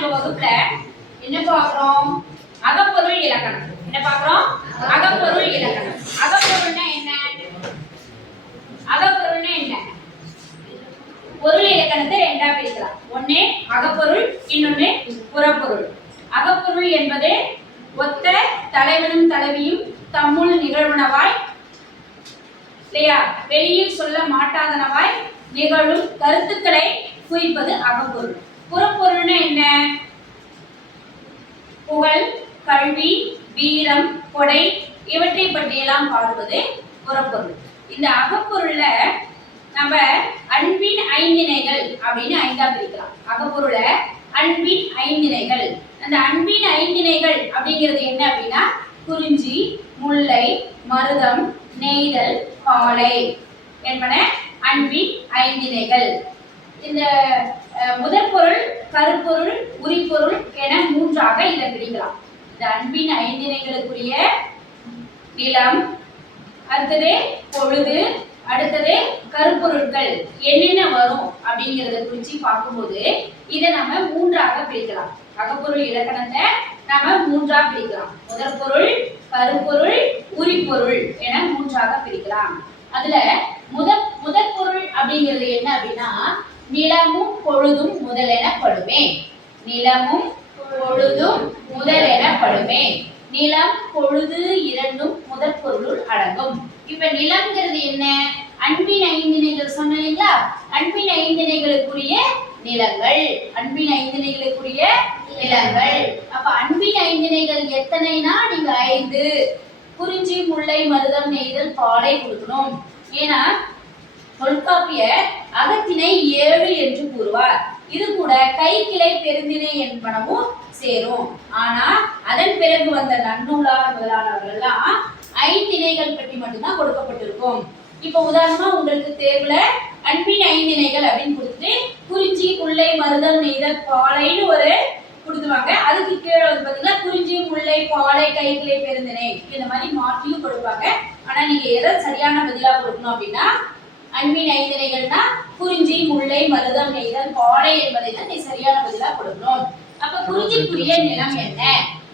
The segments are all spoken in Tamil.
நம்ம வகுப்புல? என்ன பாக்குறோம்? அகப்பொருள் இலக்கணம். என்ன பாக்குறோம்? அகப்பொருள் இலக்கணம். அகப்பொருள்னா என்ன? அகப்பொருள்னா என்ன? பொருள் இலக்கணத்தை ரெண்டா பிரிக்கலாம். ஒண்ணு அகப்பொருள் இன்னொன்னு புறப்பொருள். அகப்பொருள் என்பது ஒத்த தலைவனும் தலைவியும் தம்முள் நிகழ்வனவாய் இல்லையா? வெளியில் சொல்ல மாட்டாதனவாய் நிகழும் கருத்துக்களை குறிப்பது அகப்பொருள். புறப்பொருள்னா என்ன? புகழ் கல்வி வீரம் கொடை இவற்றை பற்றியெல்லாம் பாடுவது புறப்பொருள். இந்த அகப்பொருள்ல நம்ம அன்பின் ஐந்திணைகள் அப்படின்னு ஐந்தா பிரிக்கலாம். அகப்பொருளை அன்பின் ஐந்திணைகள். அந்த அன்பின் ஐந்திணைகள் அப்படிங்கிறது என்ன அப்படின்னா குறிஞ்சி முல்லை மருதம் நெய்தல் பாலை என்பன அன்பின் ஐந்திணைகள். இந்த முதற்பொருள் கருப்பொருள் உரிப்பொருள் என மூன்றாக இதை பிரிக்கலாம். இந்த அன்பின் ஐந்தினைகளுக்குரிய நிலம் அடுத்தது பொழுது அடுத்தது கருப்பொருட்கள் என்னென்ன வரும் அப்படிங்கிறத குறித்து பார்க்கும்போது இதை நம்ம மூன்றாக பிரிக்கலாம். அகப்பொருள் இலக்கணத்தை நாம மூன்றாக பிரிக்கலாம். முதற்பொருள் கருப்பொருள் உரிப்பொருள் என மூன்றாக பிரிக்கலாம். அதுல முதற் முதற்பொருள் அப்படிங்கிறது என்ன அப்படின்னா நிலமும் பொழுதும் முதலெனப்படுமே. நிலமும் பொழுதும் முதலெனப்படுமே. நிலம் பொழுது இரண்டும் முதற் பொருளுள் அடங்கும். இப்ப நிலம்ங்கிறது என்ன? அன்பின் ஐந்திணைகள் சொன்னீங்களா அன்பின் ஐந்திணைகளுக்குரிய நிலங்கள். அன்பின் ஐந்திணைகளுக்குரிய நிலங்கள். அப்ப அன்பின் ஐந்திணைகள் எத்தனைனா? நீங்க ஐந்து. குறிஞ்சி முல்லை மருதம் நெய்தல் பாலை கொடுக்கணும். ஏன்னா தொல்காப்பியர் அகத்திணை ஏழு என்று கூறுவார். இது கூட கை கிளை பெருந்திணை என்பனவும் சேரும். ஆனா அதன் பிறகு வந்த நன்னூலார் முதலானவர்கள் எல்லாம் ஐந்திணைகள் பற்றி மட்டும்தான் கொடுக்கப்பட்டிருக்கும். இப்போ உதாரணமா உங்களுக்கு தேர்வுல அன்பின் ஐந்திணைகள் அப்படின்னு கொடுத்துட்டு குறிஞ்சி முல்லை மருதம் நெய்தல் பாலைன்னு ஒரு கொடுத்துருவாங்க. அதுக்கு கீழே வந்து பாத்தீங்கன்னா குறிஞ்சி முல்லை பாலை கைக்கிளை பெருந்திணை இந்த மாதிரி மாற்றியும் கொடுப்பாங்க. ஆனா நீங்க எதை சரியான பதிலா கொடுக்கணும் அப்படின்னா அன்பின் ஐந்திணைகள்னா குறிஞ்சி முல்லை மருதம் நெய்தல் பாலை என்பதை தான் நீ சரியான பதிலா கொடுக்கணும் அப்ப குறிஞ்சிக்குரிய நிலம் என்ன?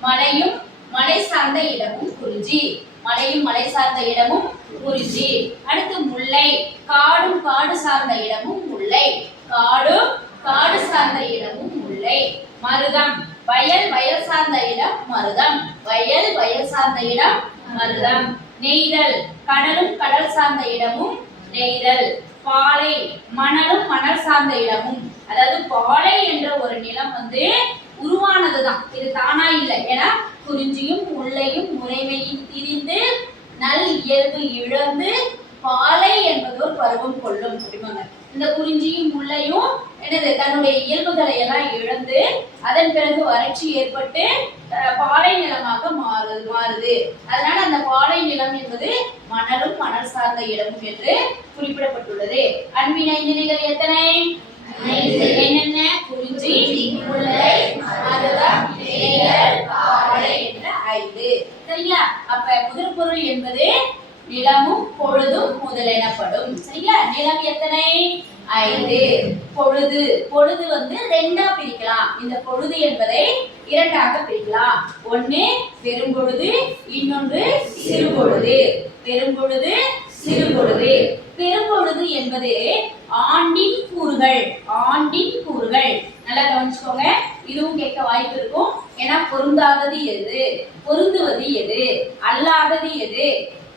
மலையும் மலை சார்ந்த இடமும் குறிஞ்சி. மலையும் மலை சார்ந்த இடமும் குறிஞ்சி. அடுத்து முல்லை. காடும் காடு சார்ந்த இடமும் முல்லை. காடும் காடு சார்ந்த இடமும் முல்லை. மருதம். வயல் வயல் சார்ந்த இடம் மருதம். வயல் வயல் சார்ந்த இடம் மருதம். நெய்தல். கடலும் கடல் சார்ந்த இடமும் நெய்தல் பாலை மணலும் மணல் சார்ந்த இடமும். அதாவது பாலை என்ற ஒரு நிலம் வந்து உருவானதுதான். இது தானா இல்லை ஏன்னா குறிஞ்சியும் முல்லையும் முறைமையும் திரிந்து நல் இயல்பு இழந்து பாலை என்பது ஒரு பருவம் கொள்ளும். அப்படிம்பாங்க இந்த குறிஞ்சியும் முல்லையும் என்னது தன்னுடைய இயல்புகளை எல்லாம் இழந்து அதன் பிறகு வறட்சி ஏற்பட்டு பாலை நிலமாக மாறு மாறுது. அதனால அந்த பாலை நிலம் என்பது மணலும் மணல் சார்ந்த இடமும் என்று குறிப்பிடப்பட்டுள்ளது. அன்பின் நிலைகள் எத்தனை? என்னென்ன? குறிஞ்சி முல்லை மருதம் பாலை என்ற ஐந்து. சரிங்களா? அப்ப முதற்பொருள் என்பது நிலமும் பொழுதும் முதலெனப்படும் சரிங்களா நிலம் எத்தனை? ஐந்து. பொழுது. பொழுது வந்து ரெண்டா பிரிக்கலாம். இந்த பொழுது என்பதை இரண்டாக பிரிக்கலாம். ஒண்ணு பெரும்பொழுது இன்னொன்று சிறுபொழுது பெரும்பொழுது சிறுபொழுது பெரும்பொழுது என்பது ஆண்டின் கூறுகள். ஆண்டின் கூறுகள். நல்லா கவனிச்சுக்கோங்க. இதுவும் கேட்க வாய்ப்பு இருக்கும். ஏன்னா பொருந்தாதது எது? பொருந்துவது எது? அல்லாதது எது?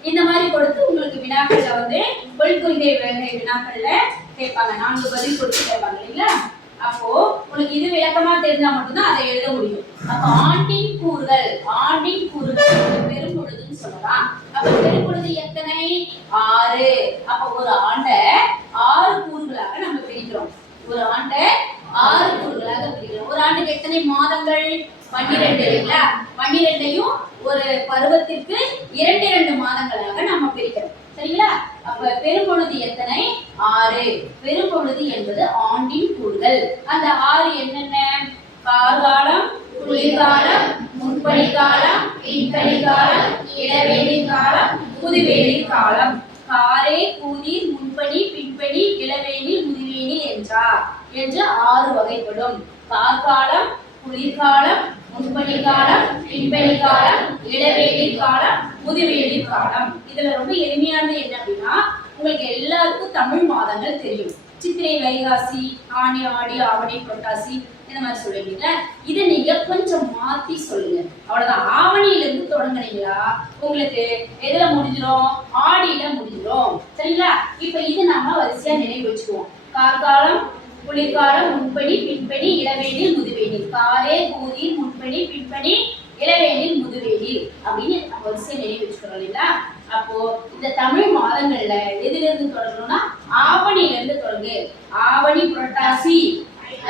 இந்த மாதிரி கொடுத்து உங்களுக்கு வினாக்களை வந்து கொள்குறிகை வேலை வினாக்கள்ல கேட்பாங்க. நான்கு பதில் கொடுத்து கேட்பாங்க இல்லைங்களா? அப்போ உங்களுக்கு இது விளக்கமா தெரிஞ்சா மட்டும்தான் அதை எழுத முடியும். அப்ப ஆண்டின் கூறுகள் ஆண்டின் கூறுகள் பெரும் பொழுதுன்னு சொல்லலாம். அப்ப பெரும்பொழுது எத்தனை? ஆறு. அப்ப ஒரு ஆண்டை ஆறு கூறுகளாக நம்ம பிரிக்கிறோம். ஒரு ஆண்டை ஆறு கூறுகளாக பிரிக்கிறோம். ஒரு ஆண்டுக்கு எத்தனை மாதங்கள்? பன்னிரெண்டு இல்லைங்களா? பன்னிரெண்டையும் ஒரு பருவத்திற்கு இரண்டு இரண்டு மாதங்களாக நம்ம பிரிக்கிறோம் சரிங்களா அப்ப பெரும்பொழுது எத்தனை ஆறு பெரும்பொழுது என்பது ஆண்டின் கூறுகள் அந்த ஆறு என்னென்ன கார்காலம் குளிர்காலம் முன்பனி காலம் காலம் இளவேலி காலம் முதுவேலி காலம் காரே கூதிர் முன்பணி பின்பணி இளவேலி முதுவேலி என்றார் என்று ஆறு வகைப்படும். கார்காலம் குளிர்காலம் முன்பணி காலம் பின்பணி காலம் இளவேலி காலம் முதுவேலி காலம் இதுல ரொம்ப எளிமையானது என்ன அப்படின்னா உங்களுக்கு எல்லாருக்கும் தமிழ் மாதங்கள் தெரியும். சித்திரை வைகாசி ஆணி ஆடி ஆவணி புரட்டாசி இந்த மாதிரி சொல்லுவீங்களா இதை நீங்க கொஞ்சம் மாத்தி சொல்லுங்க. அவ்வளவுதான். ஆவணியில இருந்து தொடங்குனீங்களா? உங்களுக்கு எதுல முடிஞ்சிடும் ஆடியில முடிஞ்சிடும் சரிங்களா? இப்ப இது நம்ம வரிசையா நினைவு வச்சுக்குவோம். கார்காலம் குளிர்காலம் முன்பணி பின்பணி இளவேனில் முதுவேனில். காலே கூதில் முன்பணி பின்பணி இளவேனில் முதுவேனில். அப்படின்னு நம்ம வரிசையா நினைவு வச்சுக்கிறோம் இல்லைங்களா? அப்போ இந்த தமிழ் மாதங்கள்ல எதுல இருந்து தொடங்கணும்னா ஆவணியில இருந்து தொடங்கு. ஆவணி புரட்டாசி.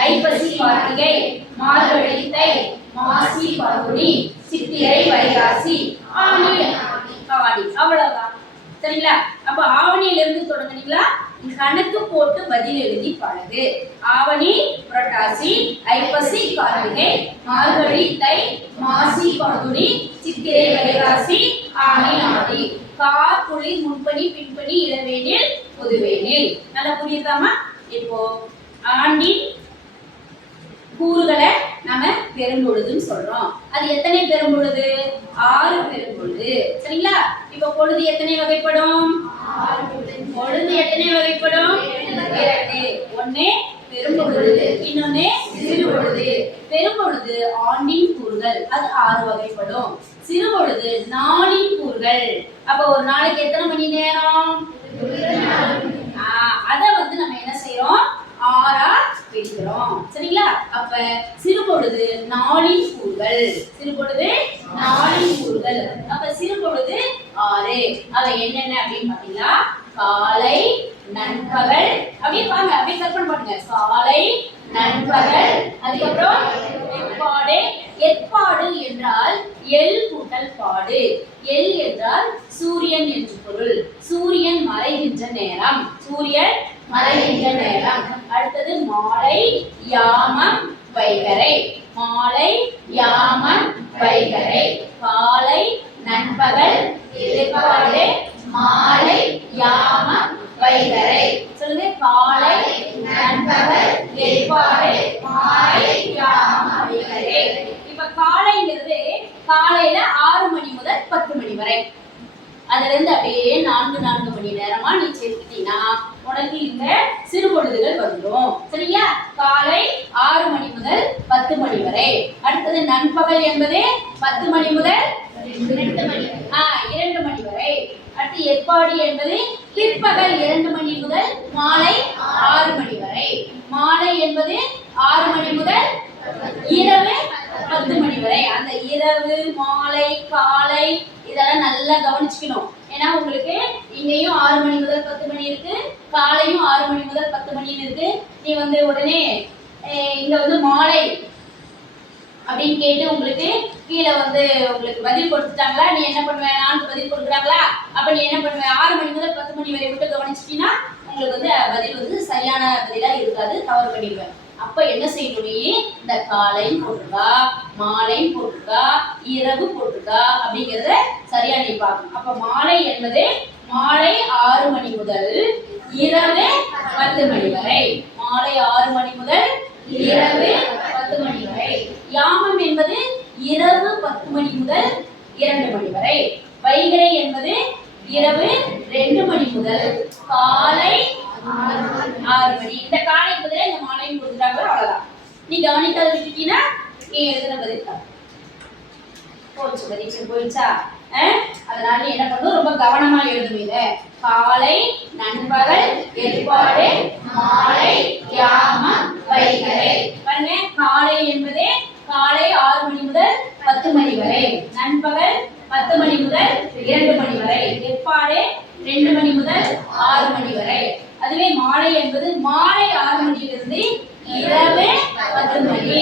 ஐப்பசி கார்த்திகை மார்கழி தை மாசி பங்குனி சித்திரை வைகாசி. ஆவணி ஆடி அவ்வளவுதான். சரிங்களா? அப்ப ஆவணியில இருந்து தொடங்குனீங்களா கணக்கு போட்டு பதில் எழுதி பழகு. ஆவணி புரட்டாசி ஐப்பசி கார்த்திகை மார்கழி தை மாசி பங்குனி சித்திரை வைகாசி. ஆணி ஆடி கார் புலி முன்பணி பின்பணி இளவேனில் புதுவேனில் நல்லா புரியுதாமா இப்போ ஆண்டின் கூறுகளை நாம பெரும்பொழுதுன்னு சொல்றோம். அது எத்தனை பெரும்பொழுது? ஆறு பெரும்பொழுது. சரிங்களா? இப்ப பொழுது எத்தனை வகைப்படும்? பொழுது எத்தனை வகைப்படும்? இரண்டு. பெரும் பெரும்பொழுது இன்னொன்னு சிறு பொழுது பெரும்பொழுது ஆண்டின் கூறுகள் அது ஆறு வகைப்படும். சிறு பொழுது நாளின் கூறுகள். அப்ப ஒரு நாளைக்கு எத்தனை மணி நேரம்? அதை அத வந்து நம்ம என்ன செய்யறோம் ஆறா பிரிக்கிறோம். சரிங்களா? அப்ப சிறு பொழுது நாளின் கூறுகள். சிறு பொழுது நாளின் கூறுகள். அப்ப சிறு பொழுது ஆறு. அவை என்னென்ன அப்படின்னு பாத்தீங்கன்னா காலை நண்பகல் அப்படியே பாருங்க அப்படியே கற்பனை பண்ணுங்க. காலை நண்பகல். அதுக்கப்புறம் எப்பாடு எப்பாடு என்றால் எல் கூட்டல் பாடு. எல் என்றால் சூரியன் என்று பொருள். சூரியன் மறைகின்ற நேரம். சூரியன் மறைகின்ற நேரம் அடுத்தது மாலை யாமம் வைகரை. மாலை யாமம் வைகரை. காலை நண்பகல் எதிர்பாடு மாலை யாமம் வைகரை. சொல்லுங்க காலை நண்பகல் எதிர்பாடு மாலை யாமம் வைகரை. இப்ப காலைங்கிறது காலையில ஆறு மணி முதல் பத்து மணி வரை. அதுல இருந்து அப்படியே நான்கு நான்கு மணி நேரமா நீ சேர்த்துட்டீங்கன்னா உனக்கு இந்த சிறுபொழுதுகள் வந்துடும். சரியா? காலை ஆறு மணி முதல் பத்து மணி வரை. அடுத்தது நண்பகல் என்பது பத்து மணி முதல் இரண்டு மணி. ஆ இரண்டு மணி வரை. அடுத்து எப்பாடி என்பது பிற்பகல் இரண்டு மணி முதல் மாலை ஆறு மணி வரை. மாலை என்பது ஆறு மணி முதல் இரவு பத்து மணி வரை. அந்த இரவு மாலை காலை இதெல்லாம் நல்லா கவனிச்சுக்கணும். ஏன்னா உங்களுக்கு இங்கேயும் ஆறு மணி முதல் பத்து மணி இருக்கு. காலையும் ஆறு மணி முதல் பத்து மணின்னு இருக்கு நீ வந்து உடனே இங்க வந்து மாலை அப்படின்னு கேட்டு உங்களுக்கு கீழே வந்து உங்களுக்கு பதில் கொடுத்துட்டாங்களா? நீ என்ன பண்ணுவ? நான்கு பதில் கொடுக்குறாங்களா? அப்ப நீ என்ன பண்ணுவ? ஆறு மணி முதல் பத்து மணி வரை மட்டும் கவனிச்சிட்டீங்கன்னா உங்களுக்கு வந்து பதில் வந்து சரியான பதிலா இருக்காது தவறு பண்ணிடுவேன் அப்ப என்ன செய்யணும் நீ இந்த காலையும் போட்டிருக்கா மாலையும் போட்டிருக்கா இரவு போட்டிருக்கா அப்படிங்கறத சரியா நீ பார்க்கணும். அப்ப மாலை என்பது மாலை ஆறு மணி முதல் இரவு பத்து மணி வரை. மாலை ஆறு மணி முதல் இரவு பத்து மணி வரை. யாமம் என்பது இரவு பத்து மணி முதல் இரண்டு மணி வரை. வைகரை என்பது இரவு ரெண்டு மணி முதல் காலை ஆறு மணி. இந்த காலை பதில இந்த மாலையும் கொடுத்துட்டாங்க. அவ்வளவுதான். நீ கவனிக்காத விட்டுட்டீங்கன்னா நீ எழுதுன பதில் தான். போச்சு பதில் போயிடுச்சா? அதனால நீ என்ன பண்ணும் ரொம்ப கவனமா எழுதுவீங்க காலை நண்பகல் எதிர்பாடு மாலை யாமம் வைகரை பாருங்க காலை என்பது காலை ஆறு மணி முதல் பத்து மணி வரை. நண்பகல் பத்து மணி முதல் இரண்டு மணி வரை. எப்பாடு ரெண்டு மணி முதல் ஆறு மணி வரை. அதுவே மாலை என்பது மாலை ஆறு மணியிலிருந்து இரவு பத்து மணி.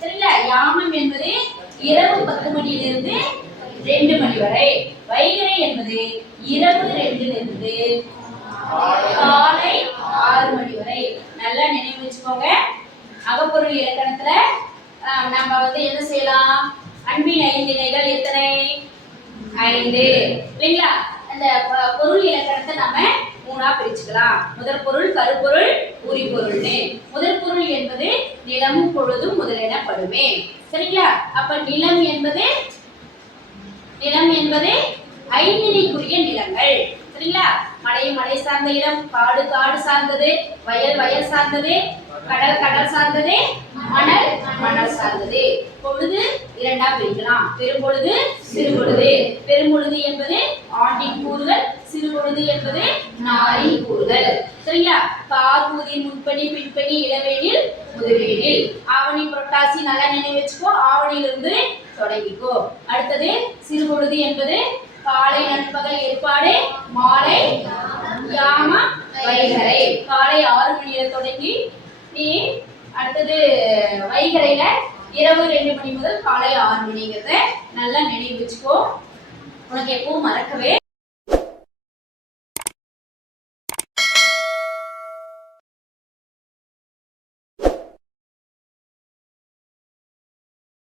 சரிங்களா? யாமம் என்பது இரவு பத்து மணியிலிருந்து ரெண்டு மணி வரை வைகரை என்பது இரவு ரெண்டிலிருந்து காலை ஆறு மணி வரை நல்லா நினைவு வச்சுக்கோங்க. அகப்பொருள் இலக்கணத்துல ஆஹ், நம்ம வந்து என்ன செய்யலாம்? அன்பின் ஐந்து நிலைகள் எத்தனை? ஐந்து. இல்லைங்களா? அந்த பொருள் இலக்கணத்தை நாம மூணா பிரிச்சுக்கலாம். முதற் பொருள் கருப்பொருள் உரிபொருள்னு முதற் பொருள் என்பது நிலமும் பொழுதும் முதலெனப்படுமே. சரிங்களா? அப்ப நிலம் என்பது நிலம் என்பது ஐந்தினைக்குரிய நிலங்கள். சரிங்களா? மலை மலை சார்ந்த இடம் காடு காடு சார்ந்தது வயல் வயல் சார்ந்தது கடல் கடல் சார்ந்தது மணல் மணல் சார்ந்தது. பொழுது இரண்டா பிரிக்கலாம். பெரும்பொழுது சிறுபொழுது. பெரும்பொழுது என்பது ஆண்டின் கூறுகள் சிறுபொழுது என்பது நாரின் கூறுகள். சரிங்களா? கார்பூதி முன்பணி பின்பணி இளவேனில் முதுவேனில் ஆவணி புரட்டாசி நல்லா நினைவு வச்சுக்கோ. ஆவணியிலிருந்து தொடங்கிக்கோ. அடுத்தது சிறுபொழுது என்பது காலை நண்பகல் ஏற்பாடு மாலை யாம வைகரை. காலை ஆறு மணியில தொடங்கி நீ அடுத்தது வைகரையில இரவு ரெண்டு மணி முதல் காலை ஆறு மணிங்கிறத நல்லா நினைவு வச்சுக்கோ. உனக்கு எப்பவும் மறக்கவே